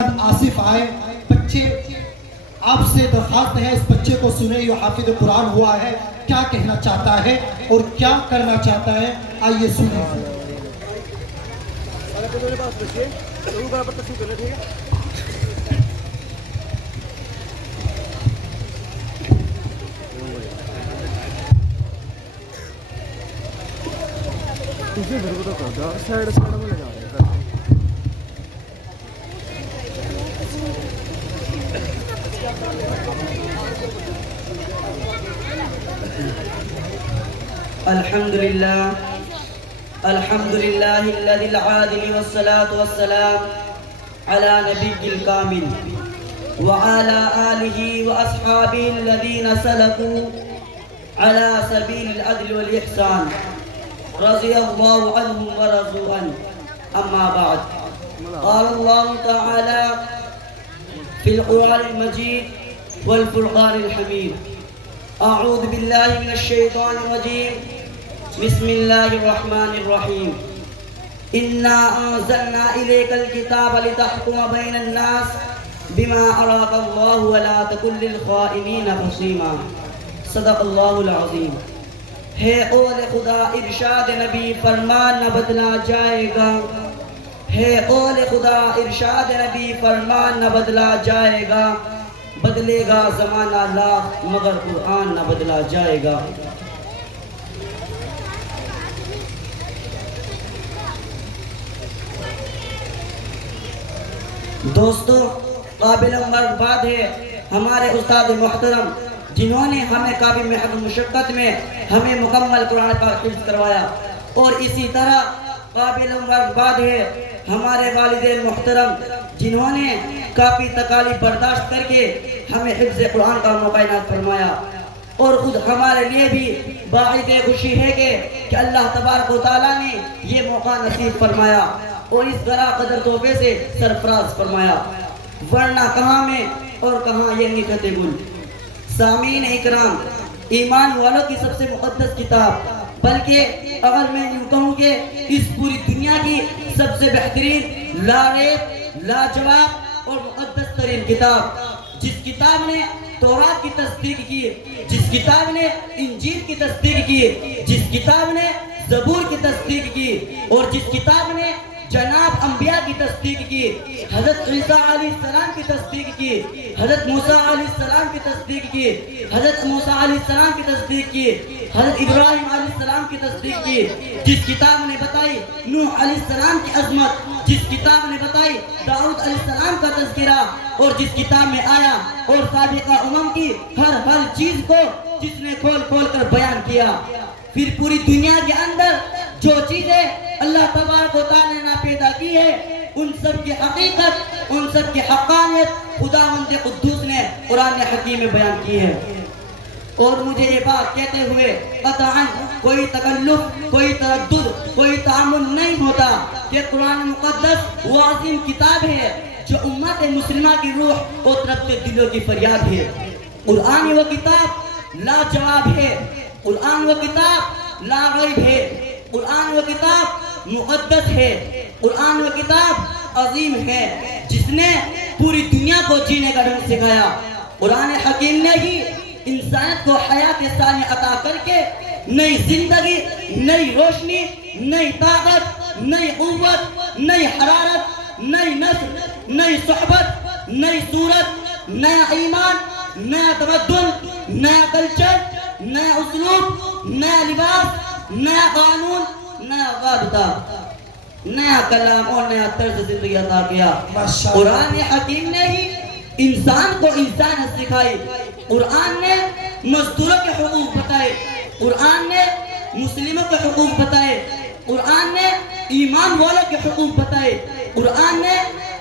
آصف آئے بچے آپ سے درخواست ہے اس بچے کو سنیں یہ حافظ قرآن ہوا ہے کیا کہنا چاہتا ہے اور کیا کرنا چاہتا ہے آئیے سنیں الحمد لله الذي العادل والصلاة والسلام على نبي الكامل وعلى آله وأصحابه الذين سلكوا على سبيل العدل والإحسان رضي الله عنهم ورضوا عنه أما بعد قال الله تعالى في القرآن المجيد والفرقان الحميد أعوذ بالله من الشيطان الرجيم بسم الله الرحمن الرحيم إنا أنزلنا إليك الكتاب لتحكم بين الناس بما أراك الله ولا تكن للخائنين خصيما صدق الله العظيم ہے قول خدا ارشاد نبی فرمان نہ بدلا جائے گا ہے قول خدا ارشاد نبی فرمان نہ بدلا جائے گا بدلے گا زمانہ لاکھ مگر قرآن نہ بدلا جائے گا دوستو قابل مبارکباد ہے ہمارے استاد محترم جنہوں نے ہمیں کافی محنت مشقت میں ہمیں مکمل قرآن پاک حفظ کروایا اور اسی طرح قابل مبارکباد ہے ہمارے والدین محترم جنہوں نے کافی تکالیف برداشت کر کے ہمیں حفظ قرآن کا موقع عنایت فرمایا اور خود ہمارے لیے بھی باعث خوشی ہے کہ اللہ تبارک و تعالیٰ نے یہ موقع نصیب فرمایا اور اس گراں قدر تحفے سے سرفراز فرمایا ورنہ کہاں میں اور کہاں یہ نکھت گل سامعین اکرام ایمان والوں کی سب سے مقدس کتاب بلکہ اگر میں یوں کہوں کہ اس پوری دنیا کی سب سے بہترین لاریب لاجواب اور مقدس ترین کتاب جس کتاب نے تورات کی تصدیق کی جس کتاب نے انجیل کی تصدیق کی جس کتاب نے زبور کی تصدیق کی اور جس کتاب نے جناب انبیاء کی تصدیق کی حضرت عیسیٰ علیہ السلام کی تصدیق کی حضرت موسیٰ علیہ السلام کی تصدیق کی حضرت موسیٰ علیہ السلام کی تصدیق کی حضرت ابراہیم علیہ السلام کی تصدیق کی جس کتاب نے بتائی نوح علیہ السلام کی عظمت جس کتاب نے بتائی داؤد علیہ السلام کا تذکرہ اور جس کتاب میں آیا اور سابقہ امم کی ہر چیز کو جس نے کھول کھول کر بیان کیا پھر پوری دنیا کے اندر جو چیزیں اللہ تبارک و تعالی نے پیدا کی ہے ان سب کی حقیقت ان سب کی حقانیت خداوند قدوس نے قرآن حکیم میں بیان کی ہے اور مجھے یہ بات کہتے ہوئے قطعاً کوئی تکلف کوئی تردد کوئی تعامل نہیں ہوتا کہ قرآن مقدس وہ عظیم کتاب ہے جو امت مسلمہ کی روح کو تڑپتے دلوں کی فریاد ہے قرآن وہ کتاب لاجواب ہے قرآن وہ کتاب لا ریب ہے قرآن وہ کتاب مقدس ہے قرآن وہ کتاب عظیم ہے جس نے پوری دنیا کو جینے کا ڈھنگ سکھایا قرآن حکیم نے ہی انسانیت کو حیات ثانی عطا کر کے نئی زندگی نئی روشنی نئی طاقت نئی قوت نئی حرارت نئی نسل نئی صحبت نئی صورت نیا ایمان نیا تمدن نیا کلچر نیا اسلوب نیا لباس نیا قانون نیا ضابطہ نیا کلام اور نیا طرز زندگی عطا کیا قرآن حکیم نے ہی انسان کو انسانیت سکھائی قرآن نے مزدوروں کے حقوق بتائے قرآن نے مسلموں کے حقوق بتائے قرآن نے ایمان والوں کے حقوق بتائے قرآن نے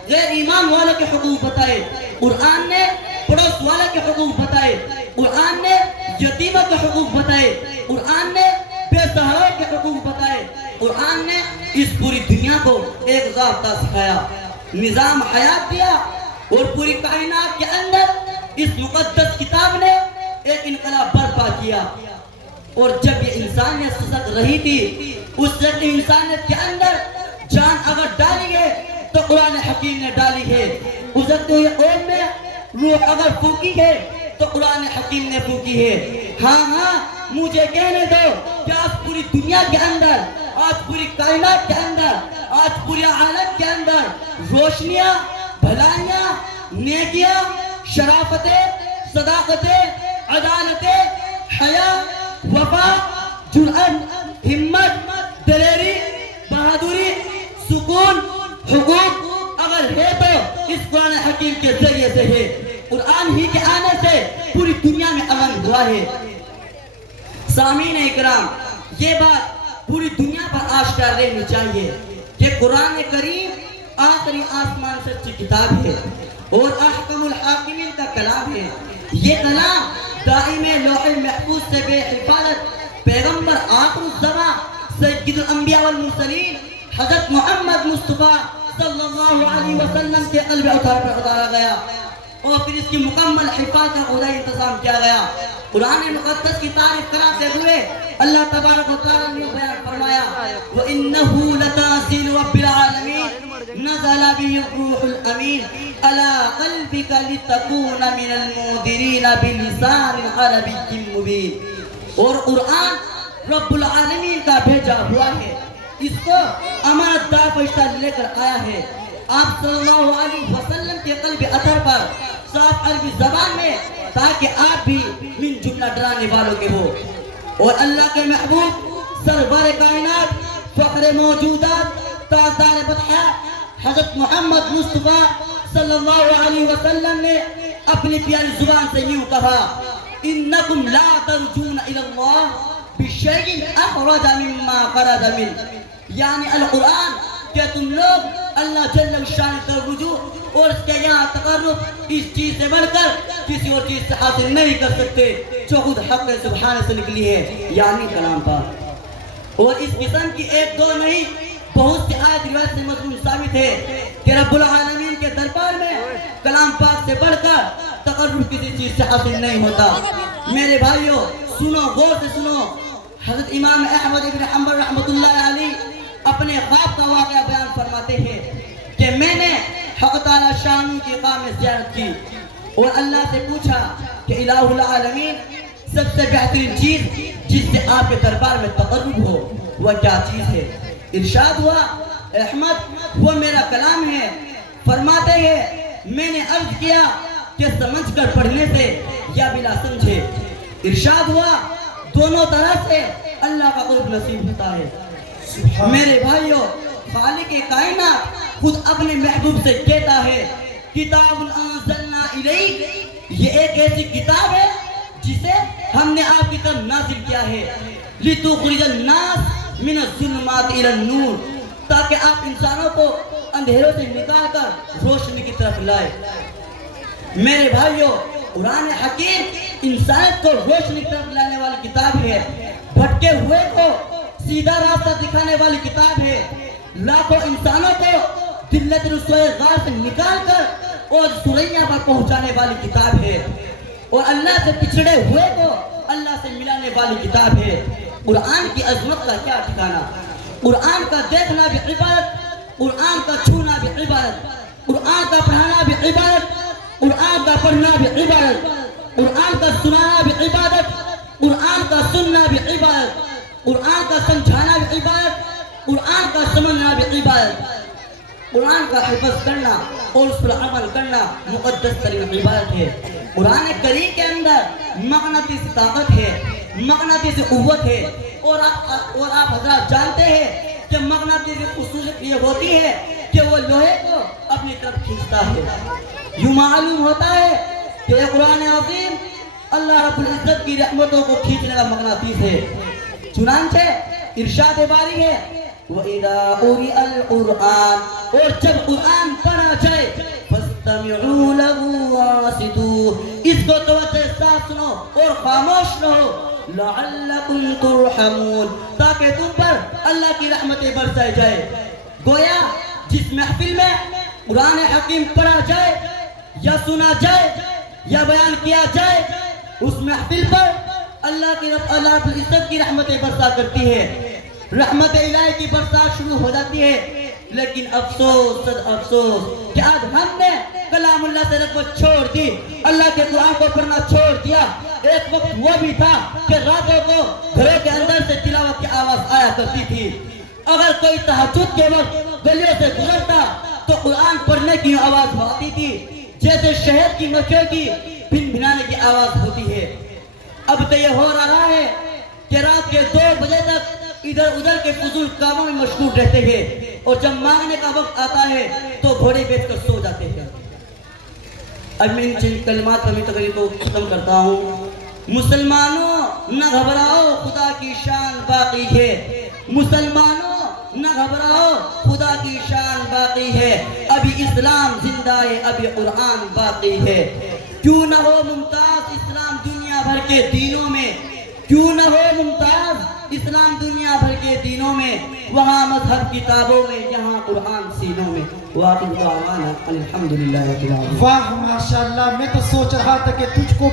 غیر ایمان والوں کے حقوق بتائے قرآن نے پڑوس والوں کے حقوق بتائے قرآن نے یتیموں کے حقوق بتائے قرآن نے بے سہاروں کے حقوق بتائے قرآن نے اس پوری دنیا کو ایک ضابطہ سکھایا نظام حیات دیا اور پوری کائنات کے اندر اس مقدس کتاب نے ایک انقلاب برپا کیا اور جب یہ انسانیت سسک رہی تھی اس وقت انسانیت کے اندر جان اگر ڈالی ہے تو قرآن حکیم نے ڈالی ہے گزرتے ہوئے قوم میں روح اگر پھونکی ہے تو قرآن حکیم نے پھونکی ہے. ہاں مجھے کہنے دو کہ آج پوری دنیا کے اندر, آج پوری کائنات کے اندر, آج پوری عالم کے اندر روشنیاں, بھلائیاں, نیکیاں, شرافتیں, صداقتیں, عدالتیں, حیا, وفا, جرأت, ہمت, دلیری, بہادری, سکون, حقوق اگر ہے تو اس قرآن حکیم کے ذریعے سے ہے. قرآن ہی کے آنے سے پوری دنیا میں امن ہوا ہے. سامعین اکرام, یہ بات پوری دنیا پر آشکار رہنی چاہیے کہ قرآن کریم آخری آسمان سے اچھی کتاب ہے اور احکم الحاکمین کا کلام ہے. یہ کلام دائم لوح محفوظ سے بے حفاظت پیغمبر آخر الزمان سید الانبیاء والمرسلین حضرت محمد مصطفیٰ صلی اللہ علیہ وسلم کے قلب اطہر پر اتارا گیا اور پھر اس کی مکمل حفاظت کا خدائی انتظام کیا گیا. قرآن مقدس کی تعریف کراتے ہوئے اللہ تبارک و تعالیٰ نے بیان فرمایا وَإِنَّهُ لَتَنزِيلُ رَبِّ الْعَالَمِينَ نَزَلَ بِهِ الرُّوحُ الْأَمِينُ عَلَى قَلْبِكَ لِتَكُونَ مِنَ الْمُنذِرِينَ بِلِسَانٍ عَرَبِيٍّ مُبِينٍ. اور قرآن رب العالمین کا بھیجا ہوا ہے, اس کو امانت دار فرشتہ لے کر آیا ہے. آپ صلی اللہ علیہ وسلم کے قلب اطہر پر صاف عربی زبان میں, تاکہ آپ بھی من جملہ ڈرانے والوں کے ہو. اور اللہ کے محبوب سرور کائنات فخر موجودات تاجدار بطحہ حضرت محمد مصطفیٰ صلی اللہ علیہ وسلم نے اپنی پیاری زبان سے یوں کہا انکم لا ترجون الی اللہ بشیء اخرج مما خرج من, یعنی القرآن کہ تم لوگ اللہ جل شان کا رجوع اور اس کے یہاں تقرب اس چیز سے بڑھ کر کسی اور چیز سے حاصل نہیں کر سکتے جو خود حق سبحانہ سے نکلی ہے, یعنی کلام پاک. اور اس قسم کی ایک دو نہیں بہت سی آیت روایت سے مضمون ثابت ہے کہ رب العالمین کے دربار میں کلام پاک سے بڑھ کر تقرب کسی چیز سے حاصل نہیں ہوتا. میرے بھائیوں سنو, غور سے سنو. حضرت امام احمد بن حنبل رحمۃ اللہ علیہ اپنے خواب کا واقعہ بیان فرماتے ہیں کہ میں نے حق تعالی شان کی خواہ میں زیارت کی اور اللہ سے پوچھا کہ الہ العالمین سب سے بہترین چیز جس سے آپ کے دربار میں تقرب ہو وہ کیا چیز ہے؟ ارشاد ہوا احمد وہ میرا کلام ہے. فرماتے ہیں میں نے عرض کیا کہ سمجھ کر پڑھنے سے یا بلا سمجھے. ارشاد ہوا دونوں طرح سے اللہ کا قرب نصیب ہوتا ہے. میرے بھائیوں خالق کائنات خود اپنے محبوب سے کہتا ہے کتاب انزلنا الیک, یہ ایک ایسی کتاب ہے جسے ہم نے آپ کی طرف نازل کیا ہے لتخرج الناس من الظلمات الى النور, تاکہ آپ انسانوں کو اندھیروں سے نکال کر روشنی کی طرف لائے. میرے بھائیوں قرآن حکیم انسانیت کو روشنی کی طرف لانے والی کتاب ہے, بھٹکے ہوئے کو سیدھا راستہ دکھانے والی کتاب ہے, لاکھوں انسانوں کو دلت رسوائے غار سے نکال کر اور سریا پر پہنچانے والی کتاب ہے, اور اللہ سے پچھڑے ہوئے کو اللہ سے ملانے والی کتاب ہے. قرآن کی عظمت کا کیا ٹھکانا. قرآن کا دیکھنا بھی عبادت, قرآن کا چھونا بھی عبادت, قرآن کا پڑھانا بھی عبادت, قرآن کا پڑھنا بھی عبادت, قرآن کا سنانا بھی عبادت, قرآن کا سننا بھی عبادت, قرآن کا سمجھانا بھی عبادت, قرآن کا سمجھنا بھی عبادت. قرآن کا حفظ کرنا اور اس پر عمل کرنا مقدس ترین عبادت ہے. قرآن کریم کے اندر مغناطیسی طاقت ہے, مغناطیسی قوت ہے, اور آپ حضرات جانتے ہیں کہ مغناطیسی خصوصیت یہ ہوتی ہے کہ وہ لوہے کو اپنی طرف کھینچتا ہے. یوں معلوم ہوتا ہے کہ قرآن عظیم اللہ رب العزت کی رحمتوں کو کھینچنے کا مغناطیس ہے. چنانچہ ارشاد باری ہے وَإِذَا قُرِئَ الْقُرْآنُ, اور جب قرآن پڑھا جائے فَاسْتَمِعُوا لَهُ وَانصِتُوا, اس کو توجہ ساتھ سنو اور خاموش رہو لَعَلَّكُمْ تُرْحَمُونَ, تاکہ تم پر اللہ کی رحمتیں برسائی جائے. گویا جس محفل میں قرآن حکیم پڑھا جائے یا سنا جائے یا بیان کیا جائے اس محفل پر اللہ کی رب العزت کی رحمتیں برسا کرتی ہے, رحمت الہی کی برسات شروع ہو جاتی ہے. لیکن افسوس صد افسوس کہ آج ہم نے کلام اللہ سے رغبت چھوڑ دی، اللہ کے قرآن کو پڑھنا چھوڑ دیا۔ ایک وقت وہ بھی تھا کہ راتوں کو گھروں کے اندر سے تلاوت کی آواز آیا کرتی تھی، اگر کوئی تہجد کے وقت گلیوں سے گزرتا تو قرآن پڑھنے کی آواز آتی تھی جیسے شہد کی مکھیوں کی بھن بھنانے کی آواز ہوتی ہے۔ اب تو یہ ہو رہا ہے کہ رات کے 2 بجے تک ادھر ادھر کے فضول کاموں میں مشغول رہتے ہیں، اور جب مانگنے کا وقت آتا ہے تو گھوڑے بیچ کر سو جاتے ہیں۔ اب میں ان چند کلمات پر اپنی تقریر کو ختم کرتا ہوں۔ مسلمانوں نہ گھبراؤ، خدا کی شان باقی ہے۔ مسلمانوں نہ گھبراؤ، خدا کی شان باقی ہے۔ ابھی اسلام زندہ ہے، ابھی قرآن باقی ہے۔ کیوں نہ ہو ممتاز اسلام دنیا بھر کے دینوں میں، کیوں نہ ہو ممتاز اسلام دنیا بھر کے دینوں میں، وہاں مذہب کتابوں میں، یہاں قرآن سینوں میں۔ وآخر دعوانا الحمدللہ رب العالمین۔ واہ ماشاءاللہ، میں تو سوچ رہا تھا کہ تجھ کو